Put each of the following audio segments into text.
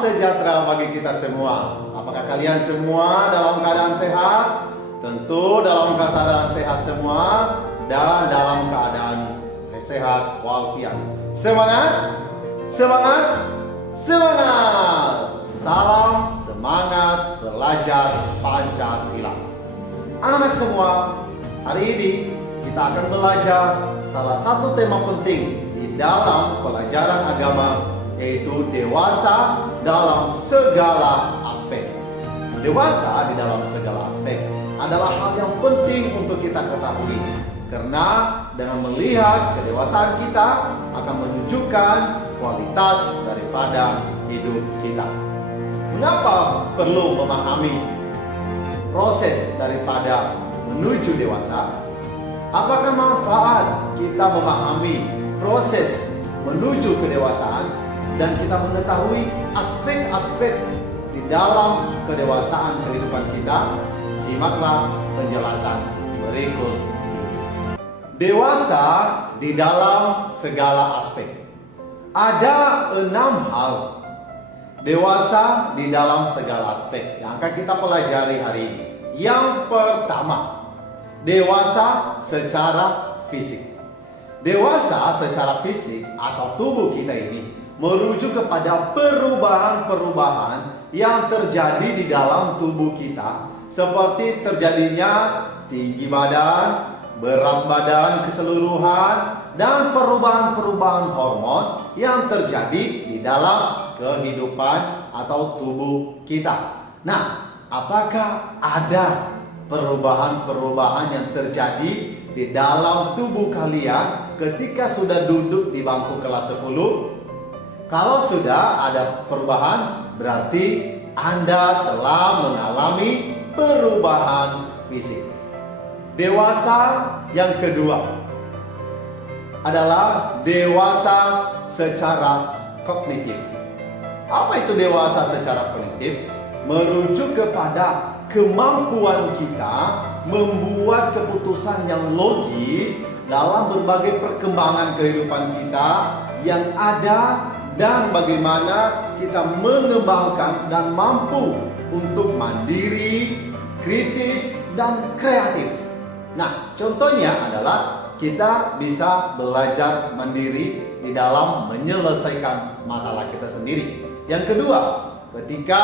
sejahtera bagi kita semua. Apakah kalian semua dalam keadaan sehat? Tentu dalam keadaan sehat semua dan dalam keadaan sehat walafiat. Semangat, semangat, semangat. Salam semangat belajar Pancasila. Anak-anak semua, hari ini kita akan belajar salah satu tema penting di dalam pelajaran agama, yaitu dewasa dalam segala aspek. Dewasa di dalam segala aspek adalah hal yang penting untuk kita ketahui, karena dengan melihat kedewasaan kita akan menunjukkan kualitas daripada hidup kita. Mengapa perlu memahami proses daripada menuju dewasa? Apakah manfaat kita memahami proses menuju kedewasaan dan kita mengetahui aspek-aspek di dalam kedewasaan kehidupan kita? Simaklah penjelasan berikut. Dewasa di dalam segala aspek. Ada 6 hal dewasa di dalam segala aspek yang akan kita pelajari hari ini. Yang pertama, dewasa secara fisik. Dewasa secara fisik atau tubuh kita ini merujuk kepada perubahan-perubahan yang terjadi di dalam tubuh kita, seperti terjadinya tinggi badan, berat badan keseluruhan, dan perubahan-perubahan hormon yang terjadi di dalam kehidupan atau tubuh kita. Nah, apakah ada perubahan-perubahan yang terjadi di dalam tubuh kalian ketika sudah duduk di bangku kelas 10? Kalau sudah ada perubahan, berarti Anda telah mengalami perubahan fisik. Dewasa yang kedua adalah dewasa secara kognitif. Apa itu dewasa secara kognitif? Merujuk kepada kemampuan kita membuat keputusan yang logis dalam berbagai perkembangan kehidupan kita yang ada, dan bagaimana kita mengembangkan dan mampu untuk mandiri, kritis, dan kreatif. Nah, contohnya adalah kita bisa belajar mandiri di dalam menyelesaikan masalah kita sendiri. Yang kedua, ketika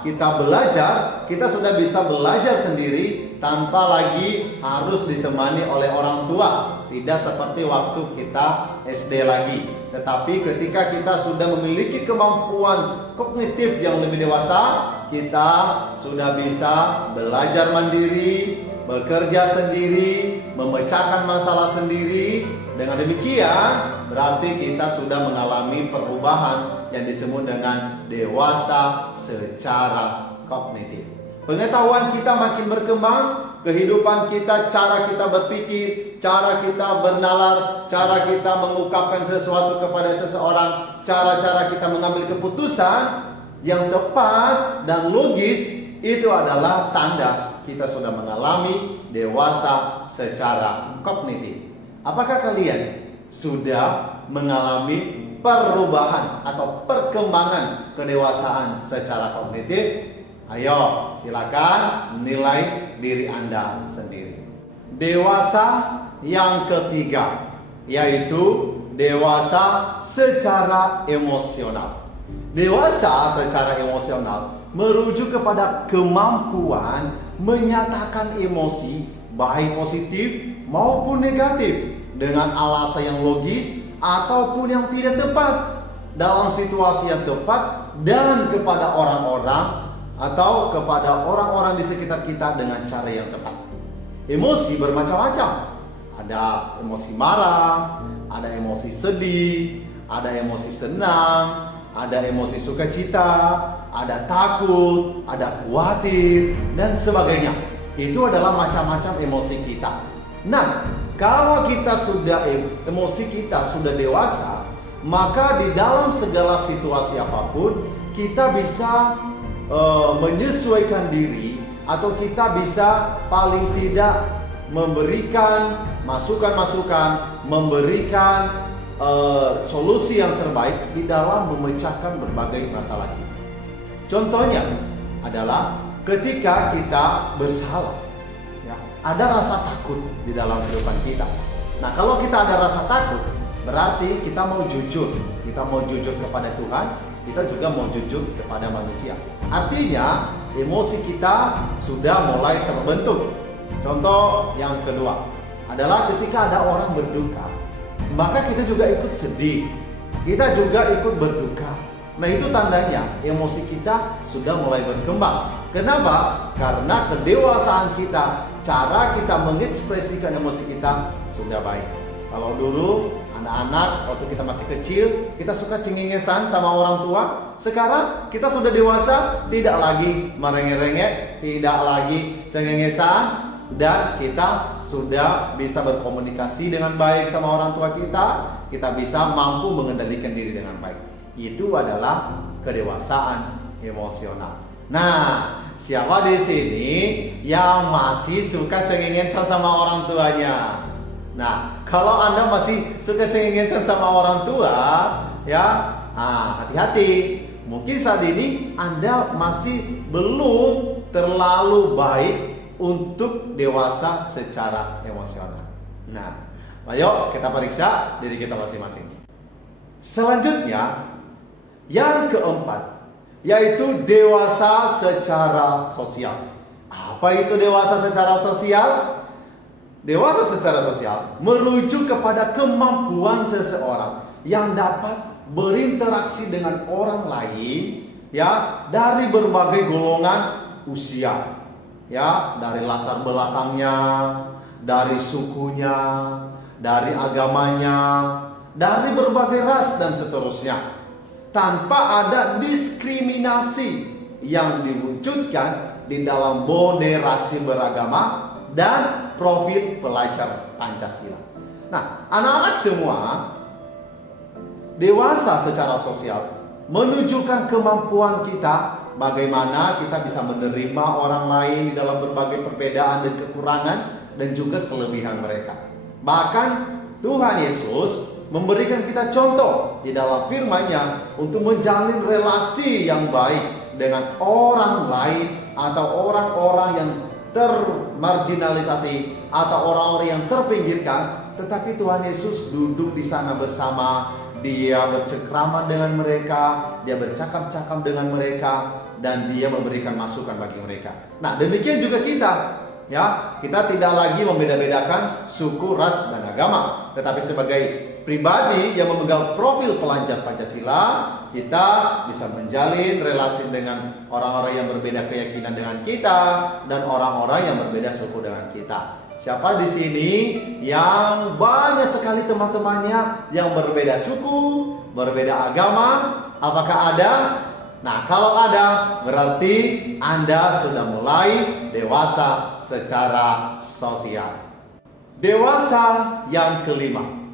kita belajar, kita sudah bisa belajar sendiri tanpa lagi harus ditemani oleh orang tua. Tidak seperti waktu kita SD lagi. Tetapi ketika kita sudah memiliki kemampuan kognitif yang lebih dewasa, kita sudah bisa belajar mandiri, bekerja sendiri, memecahkan masalah sendiri. Dengan demikian, berarti kita sudah mengalami perubahan yang disebut dengan dewasa secara kognitif. Pengetahuan kita makin berkembang, kehidupan kita, cara kita berpikir, cara kita bernalar, cara kita mengungkapkan sesuatu kepada seseorang, cara-cara kita mengambil keputusan yang tepat dan logis, itu adalah tanda kita sudah mengalami dewasa secara kognitif. Apakah kalian sudah mengalami perubahan atau perkembangan kedewasaan secara kognitif? Ayo, silakan nilai diri Anda sendiri. Dewasa yang ketiga, yaitu dewasa secara emosional. Dewasa secara emosional merujuk kepada kemampuan menyatakan emosi, baik positif maupun negatif, dengan alasan yang logis ataupun yang tidak tepat, dalam situasi yang tepat, dan kepada orang-orang atau kepada orang-orang di sekitar kita dengan cara yang tepat. Emosi bermacam-macam. Ada emosi marah, ada emosi sedih, ada emosi senang, ada emosi sukacita, ada takut, ada khawatir, dan sebagainya. Itu adalah macam-macam emosi kita. Nah, kalau kita sudah emosi kita sudah dewasa, maka di dalam segala situasi apapun kita bisa menyesuaikan diri, atau kita bisa paling tidak memberikan masukan-masukan, memberikan solusi yang terbaik di dalam memecahkan berbagai masalah kita. Contohnya adalah ketika kita bersalah, ya, ada rasa takut di dalam kehidupan kita. Nah, kalau kita ada rasa takut, berarti kita mau jujur. Kita mau jujur kepada Tuhan, kita juga mau jujur kepada manusia. Artinya, emosi kita sudah mulai terbentuk. Contoh yang kedua adalah ketika ada orang berduka, maka kita juga ikut sedih. Kita juga ikut berduka. Nah, itu tandanya emosi kita sudah mulai berkembang. Kenapa? Karena kedewasaan kita, cara kita mengekspresikan emosi kita sudah baik. Kalau dulu anak-anak waktu kita masih kecil, kita suka cengengesan sama orang tua. Sekarang kita sudah dewasa, tidak lagi merengek-rengek, tidak lagi cengengesan, dan kita sudah bisa berkomunikasi dengan baik sama orang tua kita. Kita bisa mampu mengendalikan diri dengan baik. Itu adalah kedewasaan emosional. Nah, siapa di sini yang masih suka cengengesan sama orang tuanya? Nah, kalau Anda masih suka cengengesan sama orang tua, ya, hati-hati. Mungkin saat ini Anda masih belum terlalu baik untuk dewasa secara emosional. Nah, ayo kita periksa diri kita masing-masing. Selanjutnya, yang keempat, yaitu dewasa secara sosial. Apa itu dewasa secara sosial? Dewasa secara sosial merujuk kepada kemampuan seseorang yang dapat berinteraksi dengan orang lain, ya, dari berbagai golongan usia, ya, dari latar belakangnya, dari sukunya, dari agamanya, dari berbagai ras dan seterusnya, tanpa ada diskriminasi yang diwujudkan di dalam moderasi beragama dan profil pelajar Pancasila. Nah, anak-anak semua dewasa secara sosial menunjukkan kemampuan kita bagaimana kita bisa menerima orang lain di dalam berbagai perbedaan dan kekurangan dan juga kelebihan mereka. Bahkan Tuhan Yesus memberikan kita contoh di dalam firman-Nya untuk menjalin relasi yang baik dengan orang lain atau orang-orang yang termarginalisasi atau orang-orang yang terpinggirkan, tetapi Tuhan Yesus duduk di sana bersama, dia bercengkrama dengan mereka, dia bercakap-cakap dengan mereka, dan dia memberikan masukan bagi mereka. Nah, demikian juga kita, ya, kita tidak lagi membeda-bedakan suku, ras, dan agama, tetapi sebagai pribadi yang memegang profil pelajar Pancasila, kita bisa menjalin relasi dengan orang-orang yang berbeda keyakinan dengan kita dan orang-orang yang berbeda suku dengan kita. Siapa di sini yang banyak sekali teman-temannya yang berbeda suku, berbeda agama? Apakah ada? Nah, kalau ada, berarti Anda sudah mulai dewasa secara sosial. Dewasa yang kelima.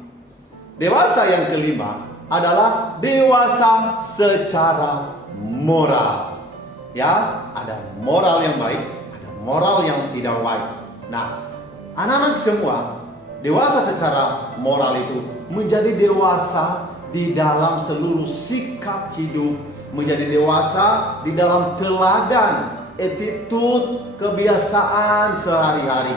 Dewasa yang kelima adalah dewasa secara moral. Ya, ada moral yang baik, ada moral yang tidak baik. Nah, anak-anak semua dewasa secara moral itu menjadi dewasa di dalam seluruh sikap hidup, menjadi dewasa di dalam teladan, attitude, kebiasaan sehari-hari.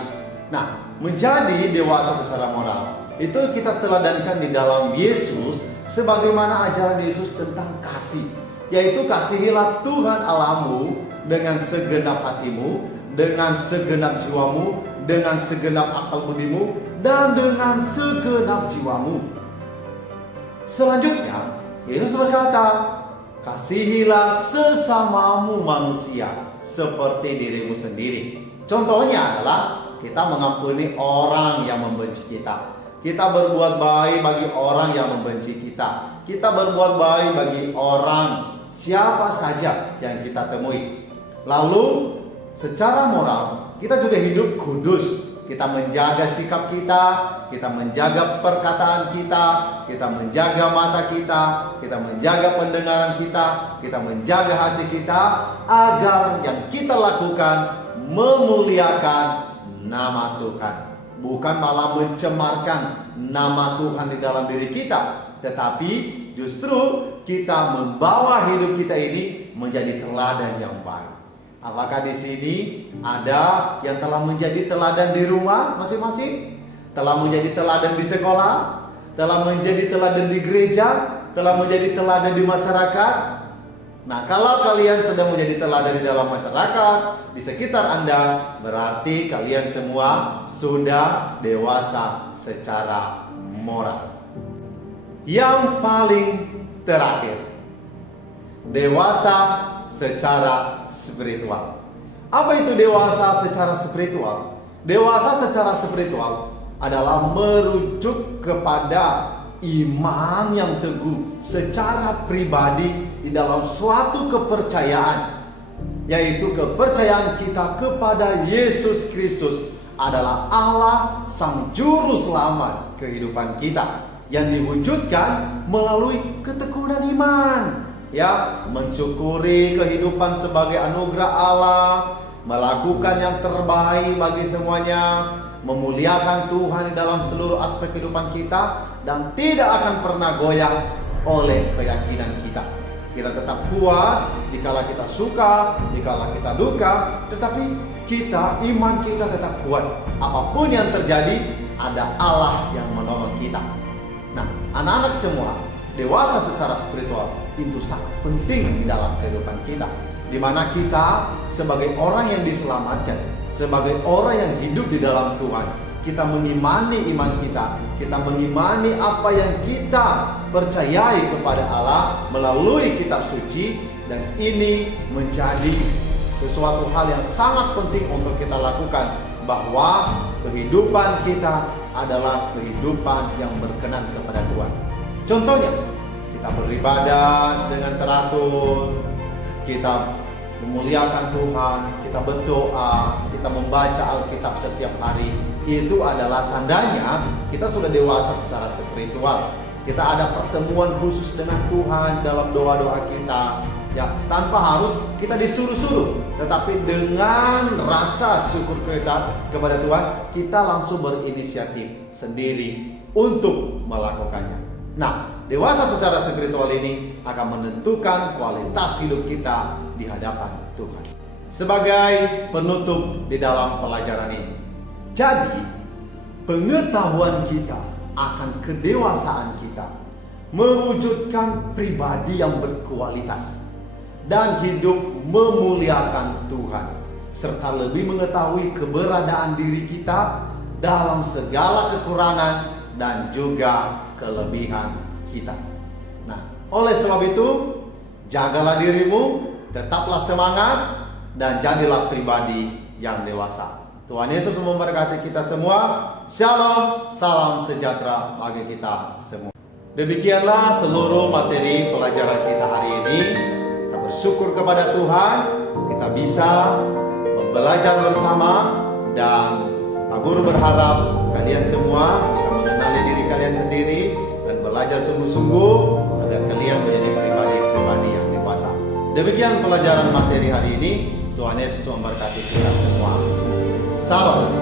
Nah, menjadi dewasa secara moral itu kita teladankan di dalam Yesus, sebagaimana ajaran Yesus tentang kasih, yaitu kasihilah Tuhan Allahmu dengan segenap hatimu, dengan segenap jiwamu, dengan segenap akal budimu, dan dengan segenap jiwamu. Selanjutnya, Yesus berkata, kasihilah sesamamu manusia seperti dirimu sendiri. Contohnya adalah kita mengampuni orang yang membenci kita. Kita berbuat baik bagi orang yang membenci kita. Kita berbuat baik bagi orang siapa saja yang kita temui. Lalu secara moral kita juga hidup kudus. Kita menjaga sikap kita menjaga perkataan kita menjaga mata kita menjaga pendengaran kita menjaga hati kita, agar yang kita lakukan memuliakan nama Tuhan. Bukan malah mencemarkan nama Tuhan di dalam diri kita, tetapi justru kita membawa hidup kita ini menjadi teladan yang baik. Apakah di sini ada yang telah menjadi teladan di rumah masing-masing? Telah menjadi teladan di sekolah? Telah menjadi teladan di gereja? Telah menjadi teladan di masyarakat? Nah, kalau kalian sedang menjadi teladan di dalam masyarakat, di sekitar Anda, berarti kalian semua sudah dewasa secara moral. Yang paling terakhir, dewasa secara spiritual. Apa itu dewasa secara spiritual? Dewasa secara spiritual adalah merujuk kepada iman yang teguh secara pribadi di dalam suatu kepercayaan, yaitu kepercayaan kita kepada Yesus Kristus adalah Allah Sang Juru Selamat kehidupan kita, yang diwujudkan melalui ketekunan iman, ya, mensyukuri kehidupan sebagai anugerah Allah, melakukan yang terbaik bagi semuanya, memuliakan Tuhan di dalam seluruh aspek kehidupan kita, dan tidak akan pernah goyah oleh keyakinan kita. Kita tetap kuat dikala kita suka, dikala kita duka, tetapi iman kita tetap kuat. Apapun yang terjadi, ada Allah yang menolong kita. Nah, anak-anak semua, dewasa secara spiritual itu sangat penting di dalam kehidupan kita, di mana kita sebagai orang yang diselamatkan, sebagai orang yang hidup di dalam Tuhan, kita mengimani iman kita mengimani apa yang kita percayai kepada Allah melalui kitab suci, dan ini menjadi sesuatu hal yang sangat penting untuk kita lakukan, bahwa kehidupan kita adalah kehidupan yang berkenan kepada Tuhan. Contohnya, kita beribadah dengan teratur, kita memuliakan Tuhan, kita berdoa, kita membaca Alkitab setiap hari. Itu adalah tandanya kita sudah dewasa secara spiritual. Kita ada pertemuan khusus dengan Tuhan dalam doa-doa kita, ya, tanpa harus kita disuruh-suruh, tetapi dengan rasa syukur kita kepada Tuhan, kita langsung berinisiatif sendiri untuk melakukannya. Nah, dewasa secara spiritual ini akan menentukan kualitas hidup kita di hadapan Tuhan. Sebagai penutup di dalam pelajaran ini, jadi pengetahuan kita akan kedewasaan kita mewujudkan pribadi yang berkualitas dan hidup memuliakan Tuhan, serta lebih mengetahui keberadaan diri kita dalam segala kekurangan dan juga kelebihan kita. Nah, oleh sebab itu, jagalah dirimu, tetaplah semangat, dan jadilah pribadi yang dewasa. Tuhan Yesus memberkati kita semua. Shalom, salam sejahtera bagi kita semua. Demikianlah seluruh materi pelajaran kita hari ini. Kita bersyukur kepada Tuhan, kita bisa belajar bersama, dan Pak Guru berharap kalian semua bisa mengenali diri kalian sendiri dan belajar sungguh-sungguh agar kalian menjadi pribadi-pribadi yang dewasa. Demikian pelajaran materi hari ini. Tuhan Yesus memberkati kita semua. Salam.